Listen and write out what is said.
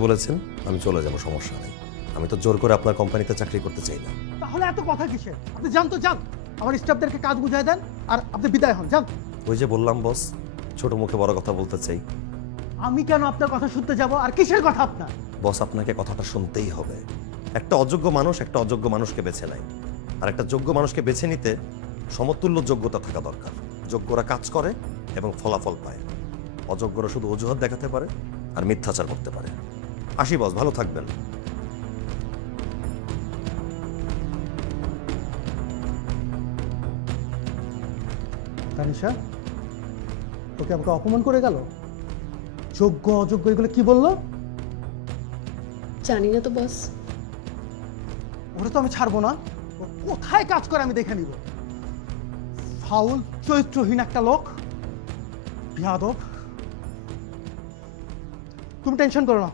বলেছেন আমি চলে যাব, সমস্যা নেই। আমি তো জোর করে আপনার কোম্পানিতে চাকরি করতে চাই না। তাহলে এত কথা কিসের? আপনি যান তো যান, আমার স্টাফদেরকে কাজ বুঝায় দেন আর আপনি বিদায় হন, যান। ওই যে বললাম বস, ছোট মুখে বড় কথা বলতে চাই। আমি কেন আপনার কথা শুনতে যাব? আর কিসের কথা আপনার? বস, আপনাকে কথাটা শুনতেই হবে। একটা অযোগ্য মানুষ একটা অযোগ্য মানুষকে বেছে নেয়, আর একটা যোগ্য মানুষকে বেছে নিতে সমতুল্য যোগ্যতা থাকা দরকার। যোগ্যরা কাজ করে এবং ফলাফল পায়, অযোগ্যরা শুধু অজুহাত দেখাতে পারে আর মিথ্যাচার করতে পারে। আসি বস, ভালো থাকবেন। তানিশা, তোকে আমাকে অপমান করে গেল। যোগ্য অযোগ্য এগুলো কি বললো? জানি না তো বস। ওরা তো আমি ছাড়বো না। ও কোথায় কাজ করে আমি দেখে নিব। ফাউল চরিত্রহীন একটা লোক, বিয়াদব। তুমি টেনশন করো না,